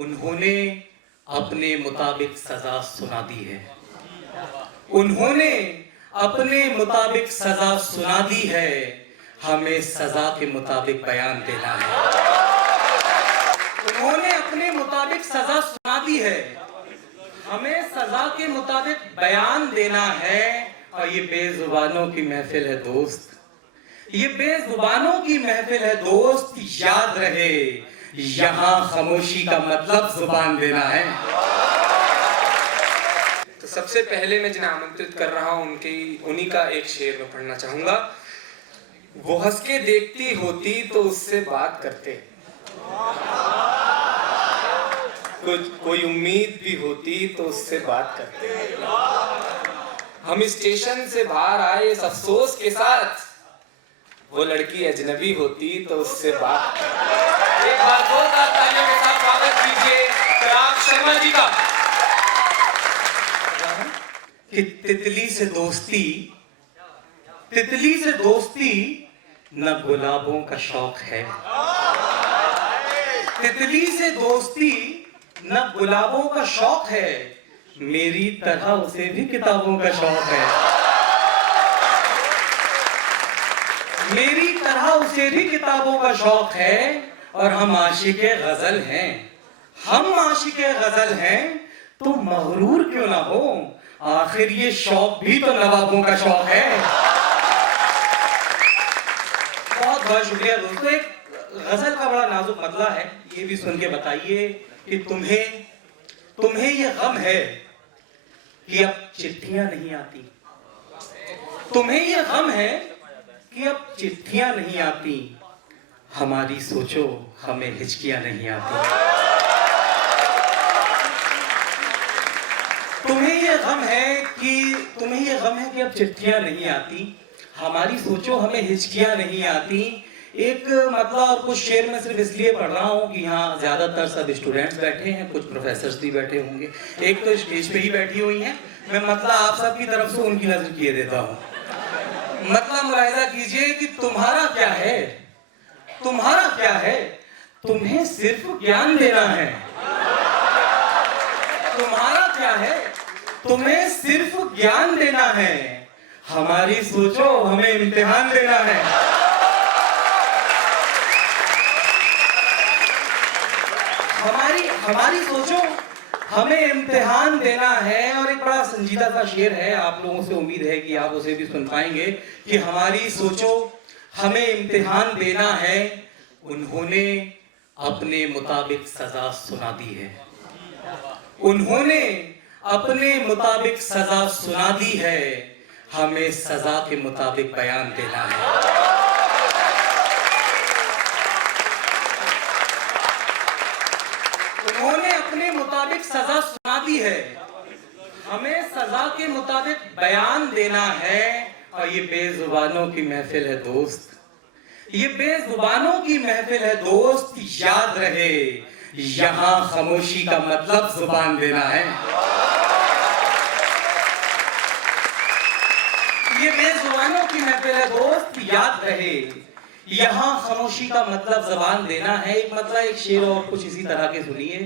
उन्होंने अपने मुताबिक सजा सुना दी है। उन्होंने अपने मुताबिक सजा सुना दी है, हमें सजा के मुताबिक बयान देना है। उन्होंने अपने मुताबिक सजा सुना दी है, हमें सजा के मुताबिक बयान देना है। और ये बेजुबानों की महफिल है दोस्त, ये बेजुबानों की महफिल है दोस्त। याद रहे, यहाँ खामोशी का मतलब जुबान देना है। तो सबसे पहले मैं जिन्हें आमंत्रित कर रहा हूँ उन्हीं का एक शेर में पढ़ना चाहूंगा। वो हंस के देखती होती तो उससे बात करते, कोई उम्मीद भी होती तो उससे बात करते। हम स्टेशन से बाहर आए इस अफसोस के साथ, वो लड़की अजनबी होती तो उससे बात करते। एक बार जोरदार तालियों के साथ स्वागत कीजिए चिराग शर्मा जी का। कि तितली से दोस्ती न गुलाबों का शौक है। तितली से दोस्ती न गुलाबों का शौक है, मेरी तरह उसे भी किताबों का शौक है। मेरी तरह उसे भी किताबों का शौक है। और हम आशिके गजल हैं, हम आशिके गजल हैं, तो मगरूर क्यों ना हो, आखिर ये शौक भी तो नवाबों का शौक है। बहुत बहुत शुक्रिया दोस्तों। एक गजल का बड़ा नाजुक मतला है, ये भी सुन के बताइए कि तुम्हें ये गम है कि अब चिट्ठियां नहीं आती। तुम्हें ये गम है कि अब चिट्ठियां नहीं आती, हमारी सोचो हमें हिचकियां नहीं आती। तुम्हें ये गम है कि अब चिट्ठियां नहीं आती, हमारी सोचो हमें हिचकियां नहीं आती। एक मतलब और कुछ शेर में सिर्फ इसलिए पढ़ रहा हूँ कि यहाँ ज्यादातर सब स्टूडेंट्स बैठे हैं, कुछ प्रोफेसर्स भी बैठे होंगे, एक तो स्टेज पे ही बैठी हुई हैं। मैं मतलब आप सबकी तरफ से उनकी नजर किए देता हूँ। मतलब मुलाहिजा कीजिए कि तुम्हारा क्या है, तुम्हारा क्या है, तुम्हें सिर्फ ज्ञान देना है। तुम्हारा क्या है, तुम्हें सिर्फ ज्ञान देना है, हमारी सोचो हमें इम्तिहान देना है। हमारी सोचो हमें इम्तिहान देना है। और एक बड़ा संजीदा सा शेर है, आप लोगों से उम्मीद है कि आप उसे भी सुन पाएंगे कि हमारी सोचो हमें इम्तिहान देना है, उन्होंने अपने मुताबिक सजा सुना दी है। उन्होंने अपने मुताबिक सजा सुना दी है, हमें सजा के मुताबिक बयान देना है। उन्होंने अपने मुताबिक सजा सुना दी है, हमें सजा के मुताबिक बयान देना है। और ये बेजुबानों की महफिल है दोस्त, ये बेजुबानों की महफिल है दोस्त। याद रहे, यहाँ खामोशी का मतलब जुबान देना है। ये बेजुबानों की महफिल है दोस्त, याद रहे, यहाँ खामोशी का मतलब जबान देना है। एक मतलब एक शेर और कुछ इसी तरह के सुनिए।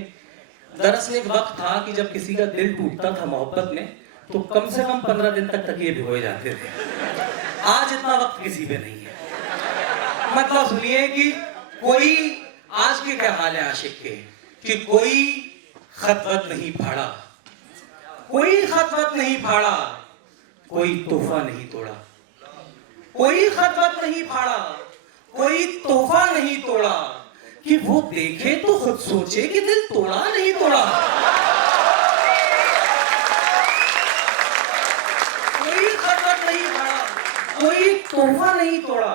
दरअसल एक वक्त था कि जब किसी का दिल टूटता था मोहब्बत में, तो कम से कम 15 दिन तक तकिए भिगोए जाते थे। आज इतना वक्त किसी पे नहीं है। मतलब सुनिए कि कोई आज के क्या हाल है आशिक के, कि कोई खतवत नहीं फाड़ा, कोई खतवत नहीं फाड़ा, कोई तोहफा नहीं तोड़ा, कोई खतवत नहीं फाड़ा, कोई तोहफा नहीं तोड़ा, कि वो देखे तो खुद सोचे कि दिल तोड़ा नहीं तोड़ा। कोई खतवत नहीं फाड़ा, कोई तोहफा नहीं तोड़ा,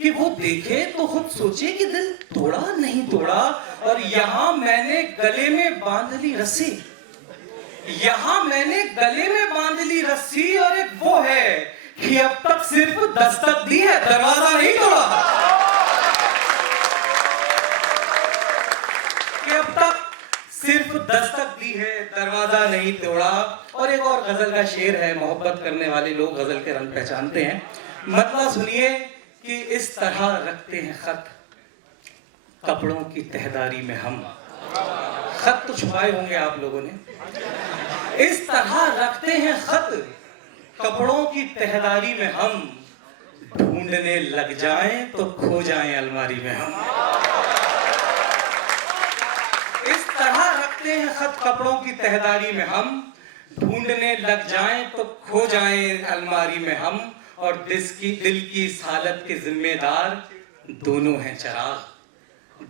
कि वो देखे तो खुद सोचे कि दिल तोड़ा नहीं तोड़ा। और यहाँ मैंने गले में बांध ली रस्सी, यहाँ मैंने गले में बांध ली रस्सी। और एक वो है कि अब तक सिर्फ दस्तक दी है, दरवाजा नहीं तोड़ा। कि अब तक सिर्फ दस्तक दी है, दरवाजा नहीं तोड़ा। और एक और गजल का शेर है, मोहब्बत करने वाले लोग गजल के रंग पहचानते हैं। मतलब सुनिए कि इस तरह रखते हैं खत कपड़ों की तहदारी में हम, खत तो छुपाए होंगे आप लोगों ने। इस तरह रखते हैं खत कपड़ों की तहदारी में हम, ढूंढने लग जाएं तो खो जाएं अलमारी में हम। इस तरह रखते हैं खत कपड़ों की तहदारी में हम, ढूंढने लग जाएं तो खो जाएं अलमारी में हम। और दिल की इस हालत के जिम्मेदार दोनों हैं चराग।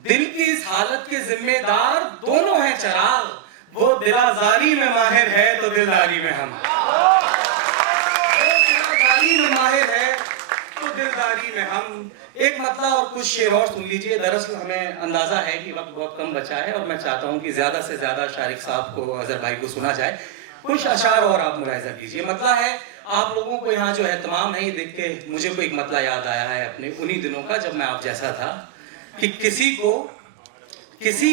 दिल की इस हालत के जिम्मेदार दोनों हैं चराग। वो दिलाजारी में माहिर है तो दिलदारी में हम। वो दिलाजारी में माहिर है तो दिलदारी में हम। एक मतलब और कुछ शेर और सुन लीजिए। दरअसल हमें अंदाजा है कि वक्त बहुत कम बचा है और मैं चाहता हूं कि ज्यादा से ज्यादा शारिक साहब को, अजहर भाई को सुना जाए। कुछ अशार और आप मुलाहिजा कीजिए। मतलब है आप लोगों को यहाँ जो एहतमाम है ये देख के मुझे को एक मतलब याद आया है अपने उन्हीं दिनों का जब मैं आप जैसा था कि किसी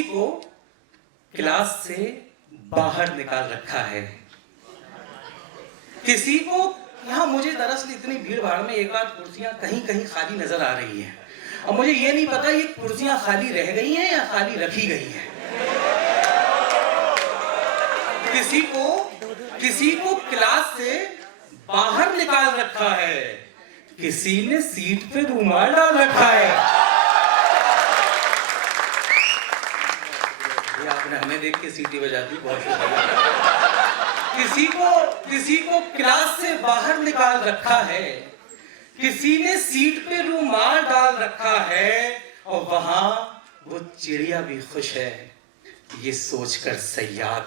को क्लास से बाहर निकाल रखा है। किसी को यहाँ मुझे दरअसल इतनी भीड़ भाड़ में एक आध कुर्सियां कहीं कहीं खाली नजर आ रही हैं। अब मुझे ये नहीं पता ये कुर्सियां खाली रह गई हैं या खाली रखी गई हैं। किसी को क्लास से बाहर निकाल रखा है, किसी ने सीट पे रुमाल डाल रखा है। ये आपने हमें देख के सीटी बजा दी, बहुत शुक्रिया। किसी को क्लास से बाहर निकाल रखा है, किसी ने सीट पे रुमाल डाल रखा है और वहां वो चिड़िया भी खुश है ये सोचकर सयाद।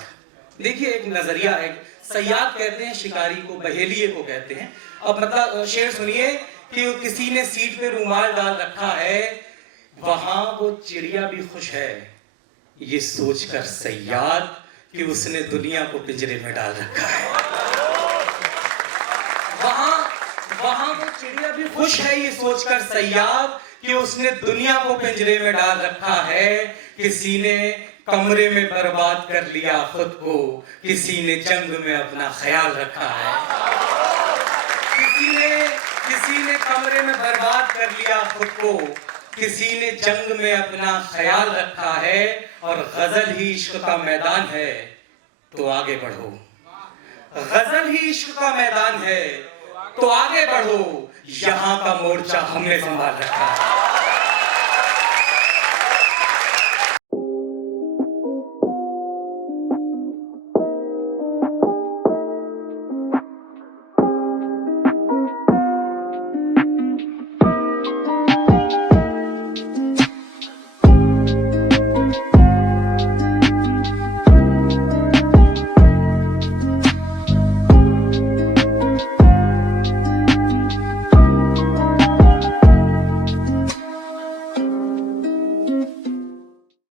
देखिए एक नजरिया है, सयाद कहते हैं शिकारी को, बहेलिए को कहते हैं। अब मतलब शेर सुनिए कि किसी ने सीट पे रुमाल डाल रखा है, वहां वो चिड़िया भी खुश है ये सोचकर सयाद कि उसने दुनिया को पिंजरे में डाल रखा है। वहां वो चिड़िया भी खुश है ये सोचकर सयाद कि उसने दुनिया को पिंजरे में डाल रखा है। किसी ने कमरे में बर्बाद कर लिया खुद को, किसी ने जंग में अपना ख्याल रखा है। किसी ने कमरे में बर्बाद कर लिया खुद को, किसी ने जंग में अपना ख्याल रखा है। और गजल ही इश्क का मैदान है तो आगे बढ़ो। गजल ही इश्क का मैदान है तो आगे बढ़ो, यहाँ का मोर्चा हमने संभाल रखा है।